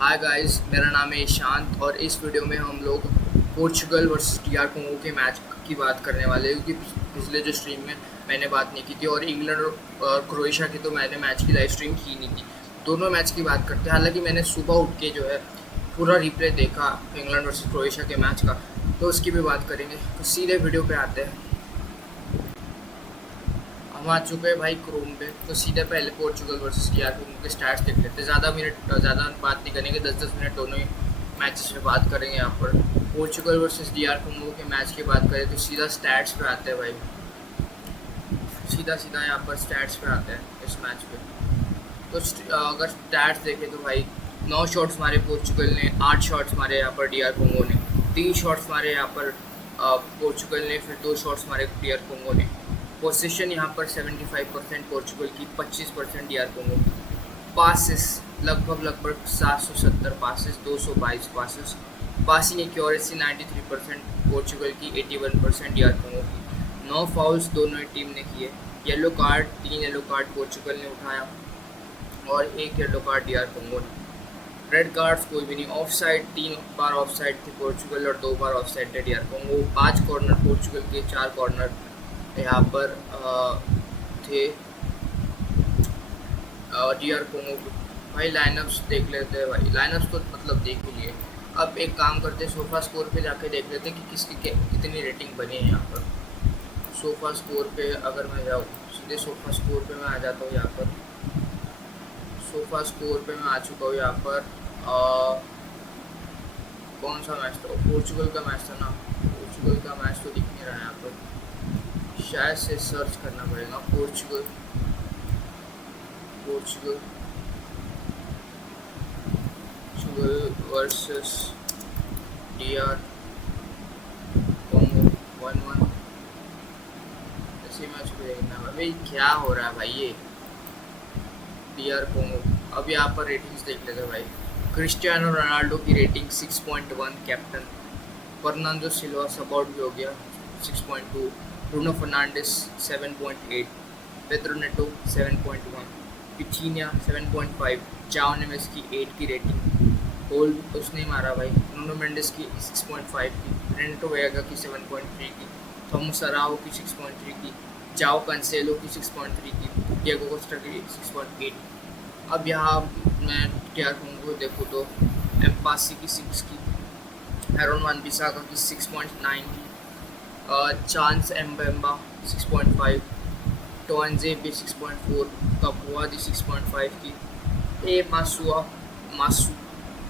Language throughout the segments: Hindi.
हाय गाइस, मेरा नाम है ईशांत और इस वीडियो में हम लोग पोर्चुगल वर्सेस डीआर कोंगो के मैच की बात करने वाले हैं, क्योंकि पिछले जो स्ट्रीम में मैंने बात नहीं की थी और इंग्लैंड और क्रोएशिया की तो मैंने मैच की लाइव स्ट्रीम की नहीं थी। दोनों मैच की बात करते हैं। हालांकि मैंने सुबह उठ के जो है पूरा रिप्ले देखा इंग्लैंड वर्सेस क्रोएशिया के मैच का, तो उसकी भी बात करेंगे। तो सीधे वीडियो पे आते हैं। हम आ चुके हैं भाई क्रोम पे। तो सीधे पहले पोर्चुगल वर्सेस डीआर कोंगो के स्टैट्स देख लेते हैं। ज़्यादा बात नहीं करेंगे, 10-10 मिनट दोनों ही मैचेस में बात करेंगे। यहाँ पर पोर्चुगल वर्सेस डीआर कोंगो के मैच की बात करें तो सीधा स्टैट्स पे आते हैं भाई। सीधा यहाँ पर स्टैट्स पे आते हैं इस मैच पे। तो अगर स्टैट्स देखें तो भाई 9 शॉट्स मारे पोर्चुगल ने, 8 शॉट्स मारे यहाँ पर डीआर कोंगो ने, 3 शॉट्स मारे यहाँ पर पोर्चुगल ने, फिर 2 शॉट्स मारे डीआर कोंगो ने। पोजीशन यहाँ पर 75% पोर्चुगल की, 25% डीआर कोंगो की। पासिस लगभग 770 passes, 222 passes. Passing accuracy 93% Portugal की, 81% डीआर कोंगो की। 9 फाउल्स दोनों ही टीम ने किए। 3 येलो कार्ड पोर्चुगल ने उठाया और 1 येलो कार्ड डीआर कोंगो ने। रेड कार्ड्स कोई भी नहीं। Of side 3 bar of side थे पोर्चुगल और 2 बार ऑफ साइड थे डीआर कोंगो। 5 कॉर्नर पोर्चुगल के, 4 कॉर्नर यहाँ पर थे डीआर कोंगो के। भाई लाइनअप्स देख लेते हैं। भाई लाइनअप्स तो मतलब देख ही लिए। अब एक काम करते हैं, सोफा स्कोर पे जाके देख लेते हैं कि किसकी कितनी रेटिंग बनी है यहाँ पर। सोफा स्कोर पे अगर मैं जाऊँ, सीधे सोफा स्कोर पे मैं आ जाता हूँ। यहाँ पर सोफा स्कोर पे मैं आ चुका हूँ। यहाँ पर कौन सा मैच था? पोर्चुगल का मैच था ना। पोर्चुगल का मैच तो दिख नहीं रहा है यहाँ पर, शायद से सर्च करना पड़ेगा। पोर्चुगल वर्सेस डीआर कोंगो 1-1 ऐसे मैच को देखना है भाई। क्या हो रहा है भाई ये डीआर कोंगो। अब यहाँ पर रेटिंग्स देख लेते हैं भाई। क्रिस्टियानो रोनाल्डो की रेटिंग 6.1, कैप्टन। फर्नांडो सिल्वा सब आउट भी हो गया, 6.2। ब्रूनो फर्नांडिस 7.8, पेड्रो नेटो 7.1, पिचिनिया 7.5, जाओ नेवेस की 8 की रेटिंग। गोल उसने मारा भाई। नुनो मेंडिस की 6.5 की, रेनेटो वेगा की 7.3 की, थॉमस अराओ की 6.3 की, जाओ कंसेलो की 6.3 की, डिएगो कोस्टा की 6.8। अब यहाँ मैं डीआर कोंगो देखूँ तो एम्पासी की 6 की, एरोन वन बिसाका की 6.9 की, चांस एम्बेम्बा 6.5, टोअनजे भी 6.4, कपुआदी 6.5 की, ए मासू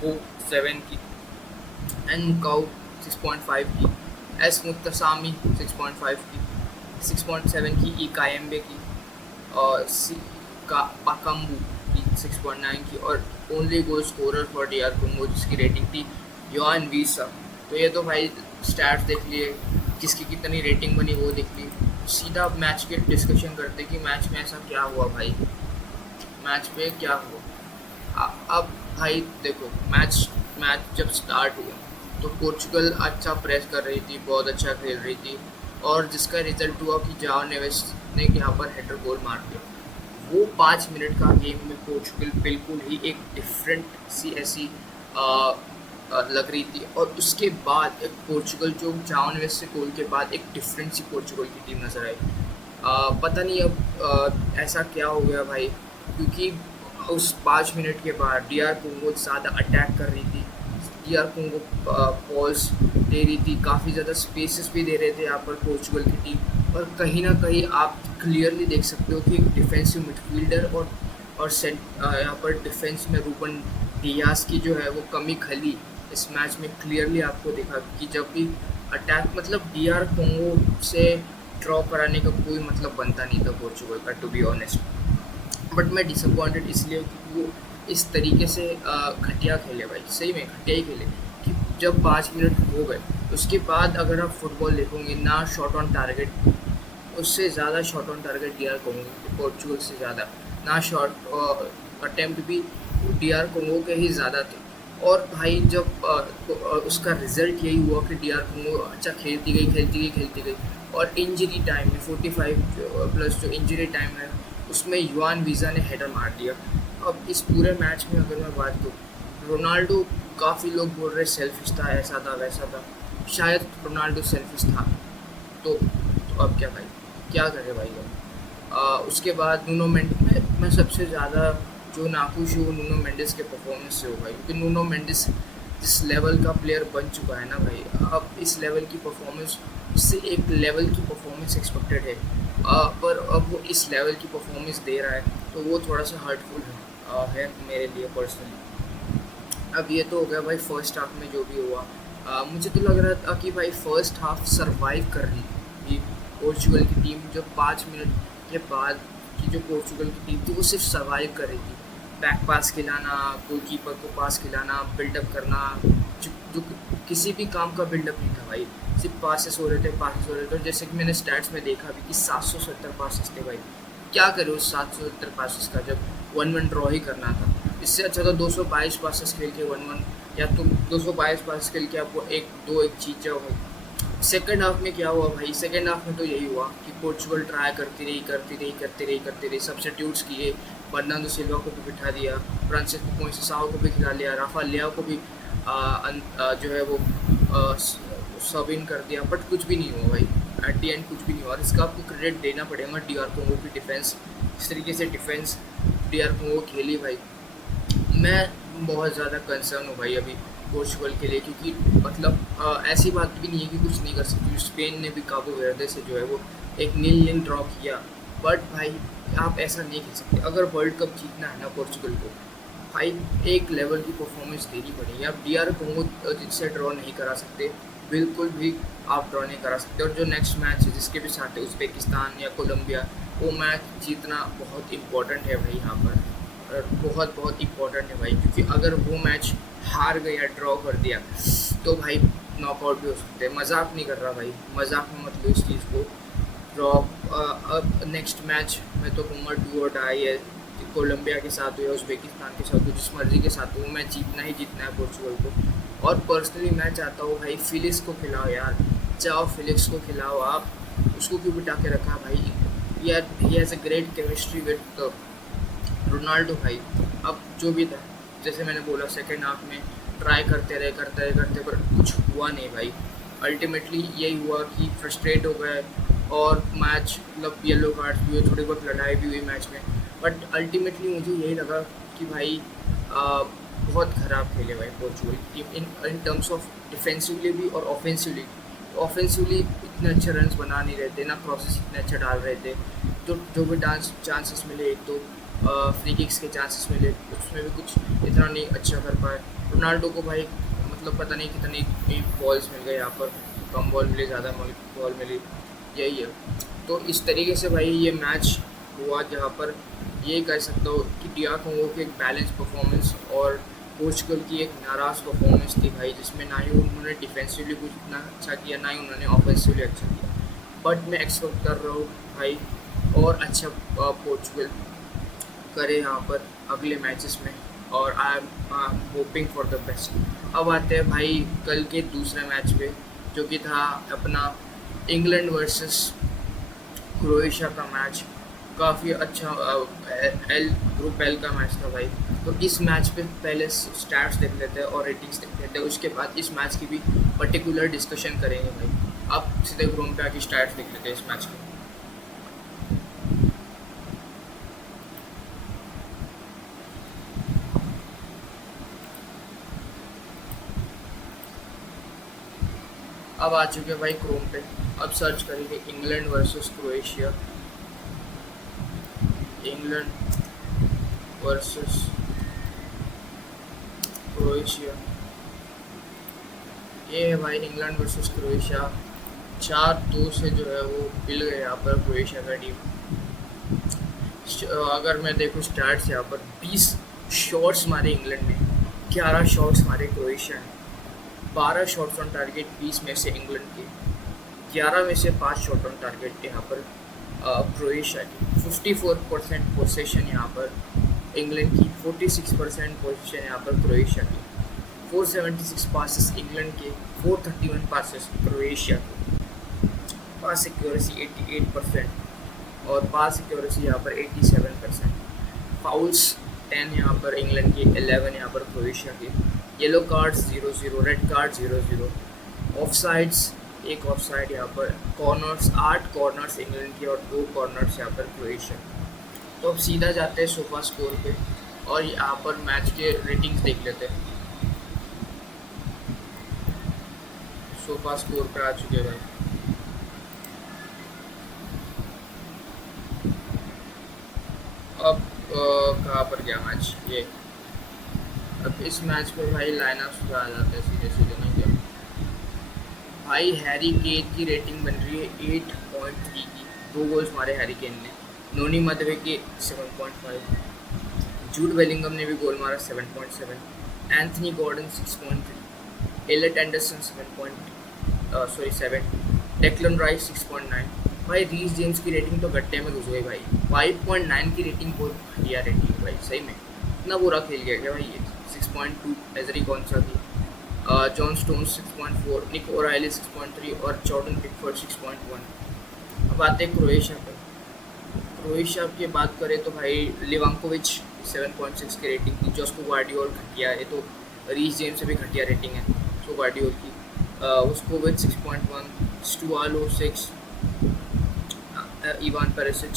को 7 की, एन काउ 6.5 की, एस मुत्तसामी 6.5 की, 6.7 की ई कायम्बे की, और सी का पाकम्बू की 6.9 की, और only goal scorer for DR Congo जिसकी रेटिंग थी योहान वीसा। तो ये तो भाई स्टैट्स देख लिए, किसकी कितनी रेटिंग बनी वो देख ली। सीधा मैच के डिस्कशन करते कि मैच में ऐसा क्या हुआ भाई, मैच पे क्या हुआ। अब भाई देखो, मैच जब स्टार्ट हुआ तो पोर्चुगल अच्छा प्रेस कर रही थी, बहुत अच्छा खेल रही थी, और जिसका रिजल्ट हुआ कि जाओ नेवेस ने यहाँ पर हेडर गोल मार दिया। वो 5 मिनट का गेम में पोर्चुगल बिल्कुल ही एक डिफरेंट सी ऐसी लग रही थी। और उसके बाद एक पोर्चुगल जो जाओ नेवेस से गोल के बाद एक डिफरेंट सी पोर्चुगल की टीम नज़र आई। पता नहीं अब ऐसा क्या हो गया भाई, क्योंकि उस 5 मिनट के बाद डीआर कोंगो ज़्यादा अटैक कर रही थी। डीआर कोंगो बॉल्स दे रही थी, काफ़ी ज़्यादा स्पेसेस भी दे रहे थे यहाँ पर पोर्चुगल की टीम। और कहीं ना कहीं आप क्लियरली देख सकते हो कि एक डिफेंसिव मिडफील्डर और यहाँ पर डिफेंस में रूबन डियास की जो है वो कमी खली इस मैच में क्लियरली आपको देखा कि जब भी अटैक, मतलब डीआर कोंगो से ड्रॉ कराने का कोई मतलब बनता नहीं था पोर्चुगल का, टू बी ऑनेस्ट। बट मैं डिसअपॉइंटेड इसलिए क्योंकि वो इस तरीके से घटिया खेले भाई, सही में घटिया ही खेले कि जब 5 मिनट हो गए उसके बाद अगर आप फुटबॉल देखोगे ना, शॉट ऑन टारगेट, उससे ज़्यादा shot on target DR Congo Portugal से ज़्यादा, ना शॉट अटैम्प्ट भी डीआर कोंगो के ही ज़्यादा थे। और भाई जब उसका रिजल्ट यही हुआ कि डीआर कोंगो अच्छा खेलती गई और इंजरी टाइम में 45 प्लस जो इंजरी टाइम है उसमें युआन वीज़ा ने हेडर मार दिया। अब इस पूरे मैच में अगर मैं बात करूँ रोनाल्डो, काफ़ी लोग बोल रहे सेल्फिश था, ऐसा था वैसा था, शायद रोनाल्डो सेल्फिश था। तो अब क्या भाई, क्या करे भाई अब। उसके बाद नूनो मेंडिस, मैं सबसे ज़्यादा जो नाखुश हूँ नूनो मेंडिस के परफॉर्मेंस से हो भाई, क्योंकि नूनो मेंडिस जिस लेवल का प्लेयर बन चुका है ना भाई, अब इस लेवल की परफॉर्मेंस, इससे एक लेवल की परफॉर्मेंस एक्सपेक्टेड है, पर अब वो इस लेवल की परफॉर्मेंस दे रहा है, तो वो थोड़ा सा हर्टफुल है मेरे लिए पर्सनली। अब ये तो हो गया भाई फर्स्ट हाफ में जो भी हुआ। मुझे तो लग रहा था कि भाई फर्स्ट हाफ सरवाइव कर रही थी पोर्चुगल की टीम, जो 5 मिनट के बाद की जो पोर्चुगल की टीम थी वो सिर्फ सरवाइव कर रही थी। बैक पास खिलाना, गोलकीपर को पास खिलाना, बिल्डअप करना, जो किसी भी काम का बिल्डअप नहीं था भाई, सिर्फ पासेस हो रहे थे। और जैसे कि मैंने स्टैट्स में देखा भी कि 770 पासेस थे भाई। क्या करे उस 770 पासेस का, जब 1-1 ड्रॉ ही करना था। इससे अच्छा तो 222 पासेस खेल के 1-1, या तुम 222 पास खेल के आपको 1-2 एक जीत जाओ भाई। सेकंड हाफ में क्या हुआ भाई, सेकंड हाफ में तो यही हुआ कि पोर्चुगल ट्राई करती रही, सब्स्टिट्यूट्स किए, बर्नार्डो सिल्वा को भी बिठा दिया, फ्रांसिस्को कंसेसाओ को भी खिला लिया, राफा लियाओ को भी जो है वो सब इन कर दिया, बट कुछ भी नहीं हुआ भाई। एट दी एंड कुछ भी नहीं हुआ, और इसका आपको क्रेडिट देना पड़ेगा डीआर कोंगो की डिफेंस। इस तरीके से डिफेंस डीआर कोंगो खेली भाई, मैं बहुत ज़्यादा कंसर्न हूँ भाई अभी पोर्चुगल के लिए, क्योंकि मतलब ऐसी बात भी नहीं है कि कुछ नहीं कर सकती। स्पेन ने भी काबू वेर्दे से जो है वो एक 0-0 ड्रॉ किया, बट भाई आप ऐसा नहीं खेल सकते। अगर वर्ल्ड कप जीतना है ना पोर्चुगल को भाई, एक लेवल की परफॉर्मेंस देनी पड़ेगी। आप डीआर कोंगो जिससे ड्रॉ नहीं करा सकते, बिल्कुल भी आप ड्रॉ नहीं करा सकते। और जो नेक्स्ट मैच है जिसके भी साथ है उज़्बेकिस्तान या कोलंबिया, वो मैच जीतना बहुत इम्पोर्टेंट है भाई यहाँ पर, और बहुत बहुत इम्पोर्टेंट है भाई, क्योंकि अगर वो मैच हार गए या ड्रॉ कर दिया तो भाई नॉकआउट भी हो सकते हैं। मजाक नहीं कर रहा भाई, मजाक में मत लो इस चीज़ को। ड्रॉ, अब नेक्स्ट मैच मैं तो कहूँगा डू और डाई है, कोलंबिया के साथ हो या उज़्बेकिस्तान के साथ हो, जिस मर्जी के साथ हो, मैच जीतना ही जीतना है पोर्चुगल को। और पर्सनली मैं चाहता हूँ भाई फिलिक्स को खिलाओ यार, जाओ फिलिक्स को खिलाओ आप, उसको क्यों बिठा के रखा भाई यार, he has a great chemistry with Ronaldo भाई। अब जो भी था, जैसे मैंने बोला सेकेंड हाफ में ट्राई करते पर कुछ हुआ नहीं भाई। अल्टीमेटली यही हुआ कि फ्रस्ट्रेट हो गए, और मैच मतलब येलो कार्ड्स भी हुए, थोड़ी बहुत लड़ाई भी हुई मैच में, बट अल्टीमेटली मुझे यही लगा कि भाई बहुत ख़राब खेले भाई पोर्चुगल की team in terms of defensively भी और ऑफेंसिवली इतने अच्छे रन्स बना नहीं रहे थे ना, क्रॉसेस इतने अच्छे डाल रहे थे। जो भी चांसेस मिले, एक दो फ्री किक्स के चांसेस मिले, उसमें भी कुछ इतना नहीं अच्छा कर पाए। रोनाल्डो को भाई मतलब पता नहीं कितनी बॉल्स मिल गए यहाँ पर, कम बॉल मिले, ज़्यादा बॉल मिली, यही है। तो इस तरीके से भाई ये मैच हुआ, जहाँ पर ये कह सकता हूँ कि डीआर कोंगो की एक बैलेंस परफॉर्मेंस और पोर्चुगल की एक नाराज़ परफॉर्मेंस थी भाई, जिसमें ना ही उन्होंने डिफेंसिवली कुछ इतना अच्छा किया, ना ही उन्होंने ऑफेंसिवली अच्छा किया। बट मैं एक्सपेक्ट कर रहा हूँ भाई और अच्छा पोर्चुगल करे यहाँ पर अगले मैचेस में, और I am hoping for the best. अब आते हैं भाई कल के दूसरे मैच पे, जो कि था अपना इंग्लैंड वर्सेस क्रोएशिया का मैच। काफ़ी अच्छा एल ग्रुप एल का मैच था भाई। तो इस मैच पे पहले स्टैट्स देख लेते हैं और रेटिंग्स देख लेते हैं, उसके बाद इस मैच की भी पर्टिकुलर डिस्कशन करेंगे भाई। आप सीधे ग्राउंड पे आके स्टैट्स देख लेते हैं इस मैच के। अब आ चुके हैं भाई क्रोम पे। अब सर्च करेंगे England versus Croatia, England versus Croatia. ये है भाई इंग्लैंड वर्सेस क्रोएशिया। 4-2 से जो है वो पिल गए यहाँ पर क्रोएशिया का टीम। अगर मैं देखूँ स्टार्ट यहाँ पर 20 शॉट्स मारे इंग्लैंड ने, 11 शॉट्स मारे क्रोएशिया ने। 12 शॉट्स ऑन टारगेट 20 में से इंग्लैंड के, 11 में से 5 शॉट ऑन टारगेट यहाँ पर क्रोएशिया की। 54% पोसेशन यहाँ पर इंग्लैंड की, 46% पोसेशन यहाँ पर क्रोएशिया की। 476 पासेस इंग्लैंड के, 431 पासेस क्रोएशिया के। पास एक्यूरेसी 88% और पास एक्यूरेसी यहाँ पर 87%। फाउल्स 10 यहाँ पर इंग्लैंड की, 11 यहाँ पर क्रोएशिया की। Yellow card 0-0, red card 0-0, of sides, एक ऑफ साइड यहाँ पर, कॉर्नर्स 8 कॉर्नर्स इंग्लैंड की और 2 कॉर्नर्स यहाँ पर क्रोएशिया। तो अब सीधा जाते हैं सोफा स्कोर पे और यहाँ पर मैच के रेटिंग्स देख लेते हैं। सोफा स्कोर पे आ चुके हैं भाई। अब कहाँ पर गया मैच ये। अब इस मैच पे भाई लाइनअप्स पे आ जाते हैं सीधे सीधे, नहीं क्या भाई। हैरी केन की रेटिंग बन रही है 8.3 की, 2 गोल्स मारे हैरी केन ने। नोनी माधवे के 7.5, जूड बेलिंगम ने भी गोल मारा 7.7, Anthony Gordon 6.3, Elliot Anderson 7, Declan Rice 6.9। भाई रीस जेम्स की रेटिंग तो गट्टे में घुस गई भाई, 5.9 की रेटिंग, बहुत घटिया रेटिंग भाई, सही में इतना बुरा खेल गया क्या भाई ये। 6.2 एजरी कॉन्सा की, जॉन स्टोन्स 6.4, निक ओराइली 6.3 और जॉर्डन पिकफोर्ड 6.1। अब आते हैं क्रोएशिया पर। क्रोएशिया की बात करें तो भाई लिवांकोविच 7.6 की रेटिंग थी। जॉस्को ग्वार्डियोल घटिया है, तो रीस जेम्स से भी घटिया रेटिंग है तो ग्वार्डियोल की। उसको with 6.1, Sutalo 6, Ivan Perisic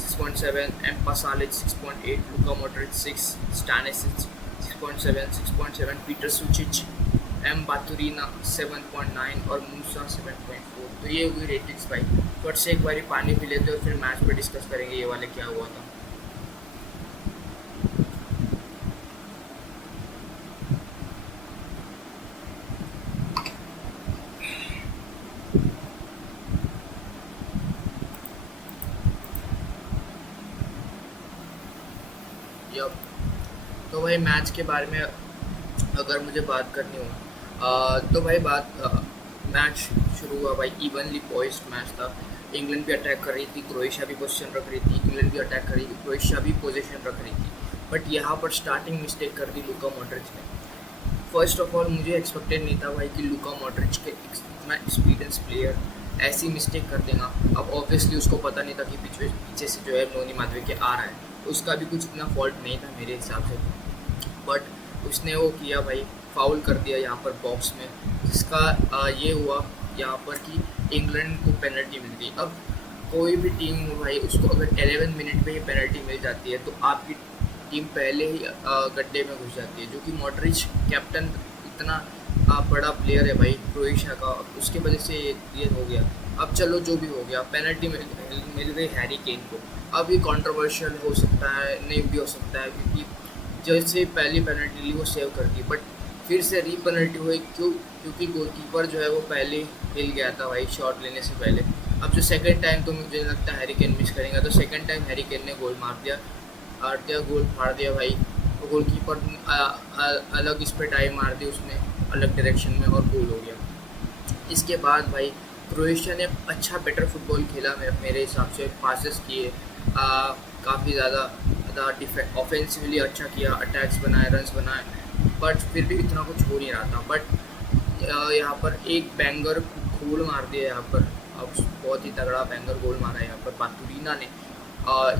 6.7, M Pasalic 6.8, Luka Modric 6, Stanisic 6.7, Petar Sucic, M Baturina 7.9 और मूसा 7.4। तो ये हुई रेटिंग्स भाई। फट से एक बारी पानी पी लेते और फिर मैच पे डिस्कस करेंगे ये वाले क्या हुआ था। यप, तो भाई मैच के बारे में अगर मुझे बात करनी हो तो भाई मैच शुरू हुआ भाई, इवनली पॉइस्ड मैच था। इंग्लैंड भी अटैक कर रही थी, क्रोएशिया भी पोजीशन रख रही थी, इंग्लैंड भी अटैक कर रही थी, क्रोएशिया भी पोजीशन रख रही थी। बट यहाँ पर स्टार्टिंग मिस्टेक कर दी लुका मॉड्रिच ने। फर्स्ट ऑफ ऑल मुझे एक्सपेक्टेड नहीं था भाई कि लुका मॉड्रिच के इतना एक्सपीरियंस प्लेयर ऐसी मिस्टेक कर देगा। अब ऑब्वियसली उसको पता नहीं था कि पीछे से जो है नोनी माधवे के आ रहा है, तो उसका भी कुछ इतना फॉल्ट नहीं था मेरे हिसाब से। बट उसने वो किया भाई, फाउल कर दिया यहाँ पर बॉक्स में, जिसका ये हुआ यहाँ पर कि इंग्लैंड को पेनल्टी मिल गई। अब कोई भी टीम हो भाई, उसको अगर 11 मिनट पे ही पेनल्टी मिल जाती है तो आपकी टीम पहले ही गड्ढे में घुस जाती है। जो कि मॉड्रिच कैप्टन इतना बड़ा प्लेयर है भाई क्रोएशिया का, उसके वजह से ये हो गया। अब चलो जो भी हो गया, पेनल्टी मिल गई हैरी केन को। अब ये कंट्रोवर्शियल हो सकता है, नहीं भी हो सकता है, क्योंकि जैसे पहली पेनल्टी ली वो सेव कर दी, बट फिर से री पेनल्टी हुई क्योंकि गोलकीपर जो है वो पहले हिल गया था भाई शॉट लेने से पहले। अब जो सेकंड टाइम तो मुझे लगता है हैरी केन मिस करेंगे, तो सेकंड टाइम हैरी केन ने गोल मार दिया, गोल फाड़ दिया भाई। तो गोलकीपर अलग इस पर डाइव मार दी उसने, अलग डायरेक्शन में, और गोल हो गया। इसके बाद भाई क्रोएशिया ने अच्छा बेटर फुटबॉल खेला मेरे हिसाब से, पासेस किए काफ़ी ज़्यादा, ऑफेंसिवली अच्छा किया, अटैक्स बनाए, रन्स बनाए, बट फिर भी इतना कुछ हो नहीं रहा था। बट यहाँ पर एक बैंगर गोल मार दिया यहाँ पर, अब बहुत ही तगड़ा बैंगर गोल मारा यहाँ पर बातुरीना ने,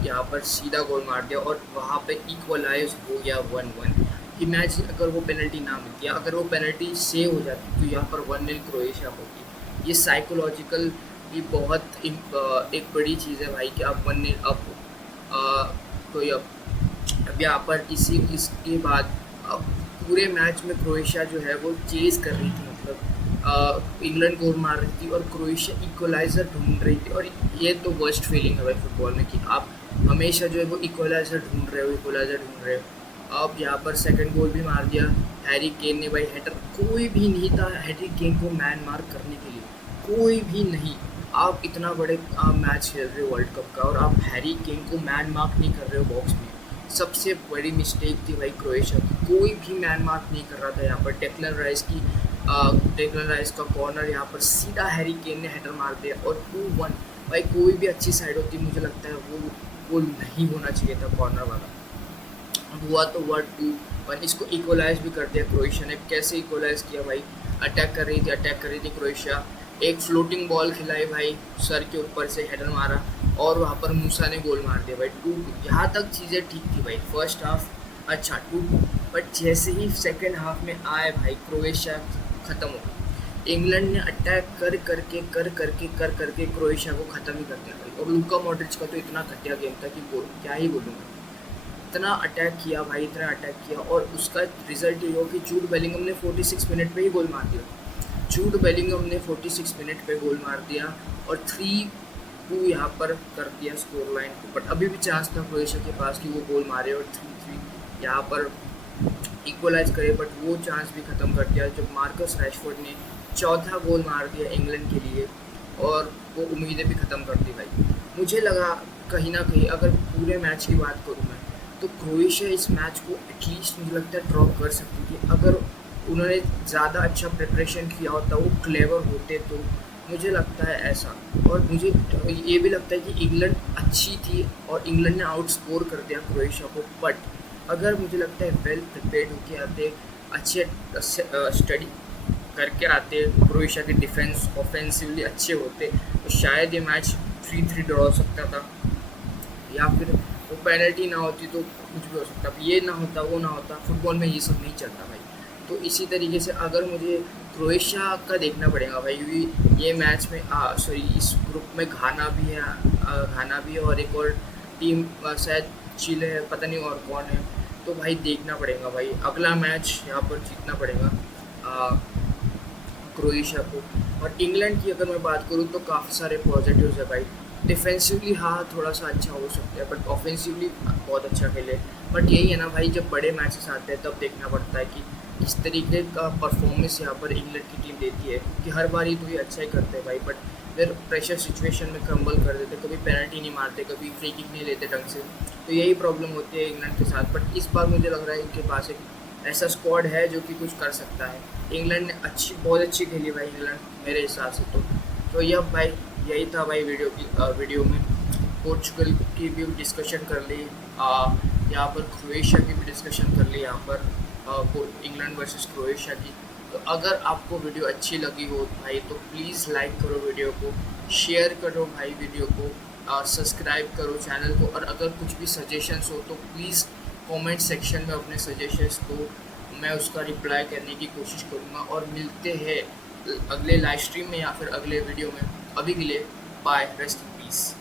यहाँ पर सीधा गोल मार दिया और वहाँ पे इक्वलाइज हो गया 1-1। इमेजिन अगर वो पेनल्टी ना मिलती, अगर वो पेनल्टी सेव हो जाती तो यहाँ पर 1-0 क्रोएशिया होती। ये साइकोलॉजिकल भी बहुत एक बड़ी चीज़ है भाई कि आप 1-0 अब तो अब यहाँ पर इसके बाद अब पूरे मैच में क्रोएशिया जो है वो चेज़ कर रही थी, मतलब इंग्लैंड गोल मार रही थी और क्रोएशिया इक्वलाइज़र ढूंढ रही थी। और ये तो वर्स्ट फीलिंग है भाई फुटबॉल में कि आप हमेशा जो है वो इक्वलाइज़र ढूंढ रहे हो। अब यहाँ पर सेकंड गोल भी मार दिया हैरी केन ने भाई, हेडर कोई भी नहीं था हैरी केन को मैन मार्क करने के लिए, कोई भी नहीं। आप इतना बड़े मैच खेल रहे हो वर्ल्ड कप का और आप हैरी केन को मैन मार्क नहीं कर रहे हो बॉक्स में, सबसे बड़ी मिस्टेक थी भाई क्रोएशिया की। कोई भी मैन मार्क नहीं कर रहा था यहाँ पर। डेक्लन राइस का कॉर्नर यहाँ पर सीधा हैरी केन ने हेडर मार दिया और 2-1। भाई कोई भी अच्छी साइड होती मुझे लगता है वो नहीं होना चाहिए था कॉर्नर वाला, हुआ तो हुआ 2-1। इसको इक्वलाइज भी कर दिया क्रोएशिया ने। कैसे इक्वलाइज किया भाई, अटैक कर रही थी क्रोएशिया, एक फ्लोटिंग बॉल खिलाई भाई, सर के ऊपर से हेडर मारा और वहाँ पर मूसा ने गोल मार दिया भाई 2-2। यहाँ तक चीज़ें ठीक थी भाई। फर्स्ट हाफ अच्छा टू, बट जैसे ही सेकेंड हाफ में आए भाई क्रोएशिया ख़त्म हो गई। इंग्लैंड ने अटैक कर करके क्रोएशिया को ख़त्म ही कर दिया भाई। और लूका मॉड्रिच का तो इतना घटिया गेम था कि क्या ही बोलूँगा। इतना अटैक किया भाई, इतना अटैक किया, और उसका रिजल्ट ये हो कि जूड बेलिंगम ने 46 मिनट पे ही गोल मार दिया। जूड बेलिंगम ने 46 मिनट पे गोल मार दिया और 3-2 यहाँ पर कर दिया स्कोर लाइन को। बट अभी भी चांस था क्रोएशिया के पास कि वो गोल मारे और 3-3 यहाँ पर इक्वलाइज करे, बट वो चांस भी ख़त्म कर दिया जब मार्कस रैशफोर्ड ने चौथा गोल मार दिया इंग्लैंड के लिए, और वो उम्मीदें भी ख़त्म कर दी भाई। मुझे लगा कहीं ना कहीं, अगर पूरे मैच की बात करूँ मैं, तो क्रोएशिया इस मैच को एटलीस्ट मुझे लगता है ड्रॉ कर सकती थी अगर उन्होंने ज़्यादा अच्छा प्रिपरेशन किया होता, वो क्लेवर होते तो। मुझे लगता है ऐसा। और मुझे ये भी लगता है कि इंग्लैंड अच्छी थी और इंग्लैंड ने आउट स्कोर कर दिया क्रोएशिया को। बट अगर मुझे लगता है वेल प्रिपेयर्ड होके आते, अच्छे स्टडी करके आते, क्रोएशिया के डिफेंस ऑफेंसिवली अच्छे होते, तो शायद ये मैच 3-3 ड्रॉ हो सकता था, या फिर वो पेनल्टी ना होती तो कुछ भी हो सकता। ये ना होता, वो ना होता, फुटबॉल में ये सब नहीं चलता भाई। तो इसी तरीके से अगर मुझे क्रोएशिया का देखना पड़ेगा भाई, क्योंकि ये मैच में सॉरी इस ग्रुप में घाना भी है, घाना भी है, और एक और टीम शायद चिले है, पता नहीं और कौन है। तो भाई देखना पड़ेगा भाई, अगला मैच यहाँ पर जीतना पड़ेगा क्रोएशिया को। और इंग्लैंड की अगर मैं बात करूँ तो काफ़ी सारे पॉजिटिव्स है भाई। डिफेंसिवली हाँ थोड़ा सा अच्छा हो सकता है, बट ऑफेंसिवली बहुत अच्छा खेले। बट यही है ना भाई, जब बड़े मैचेस आते हैं तब देखना पड़ता है कि किस तरीके का परफॉर्मेंस यहाँ पर इंग्लैंड की टीम देती है, कि हर बार ही तो ये अच्छा ही करते हैं भाई, बट फिर प्रेशर सिचुएशन में क्रम्बल कर देते, कभी पेनल्टी नहीं मारते, कभी फ्री किक नहीं लेते ढंग से। तो यही प्रॉब्लम होती है इंग्लैंड के साथ। बट इस बार मुझे लग रहा है इनके पास एक ऐसा स्क्वाड है जो कि कुछ कर सकता है। इंग्लैंड ने बहुत अच्छी खेली भाई इंग्लैंड मेरे हिसाब से। तो यह भाई यही था भाई वीडियो में। पोर्चुगल की भी डिस्कशन कर ली, यहाँ पर क्रोएशिया की भी डिस्कशन कर ली, यहाँ पर इंग्लैंड वर्सेस क्रोएशिया की। तो अगर आपको वीडियो अच्छी लगी हो भाई तो प्लीज़ लाइक करो वीडियो को, शेयर करो भाई वीडियो को, सब्सक्राइब करो चैनल को। और अगर कुछ भी सजेशंस हो तो प्लीज़ कमेंट सेक्शन में अपने सजेशंस को, मैं उसका रिप्लाई करने की कोशिश करूँगा। और मिलते हैं अगले लाइव स्ट्रीम में या फिर अगले वीडियो में। अभी के लिए बाय, रेस्ट इन पीस।